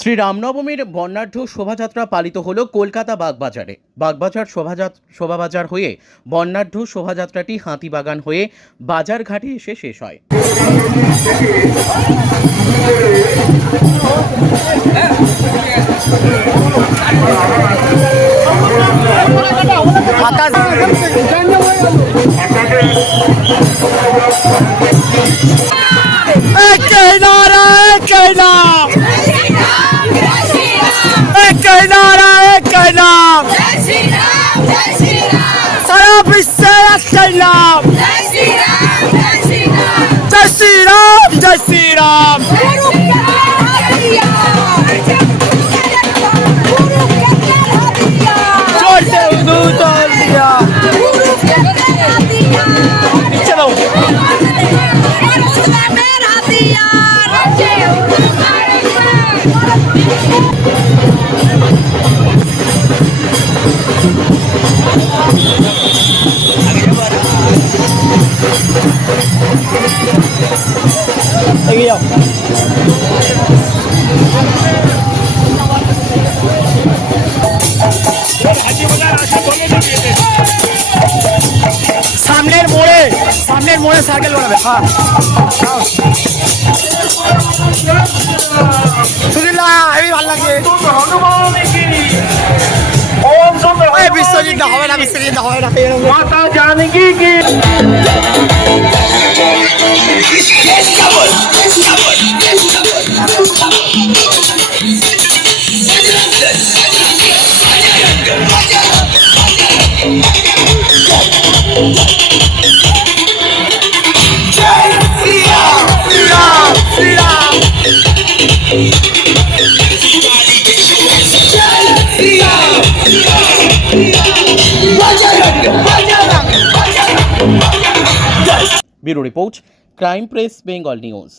শ্রী রামনবমীর বর্ণাঢ্য শোভাযাত্রা পালিত হলো কলকাতা বাগবাজারে। বাগবাজার শোভাবাজার হয়ে বর্ণাঢ্য শোভাযাত্রাটি হাতিবাগান হয়ে বাজার ঘাটে এসে শেষ হয়। সারা বিশ্বে একটাই নাম, জয় শ্রীরাম, জয় শ্রীরাম। সামনের মোড়ে সাইকেল বানাবে। হ্যাঁ হেবি ভালো লাগছে। বিশ্বজিৎ হবে না, বিশ্বজিৎ হবে না। মাতা জানকী কি bureau report, crime press, Bengal নিউজ।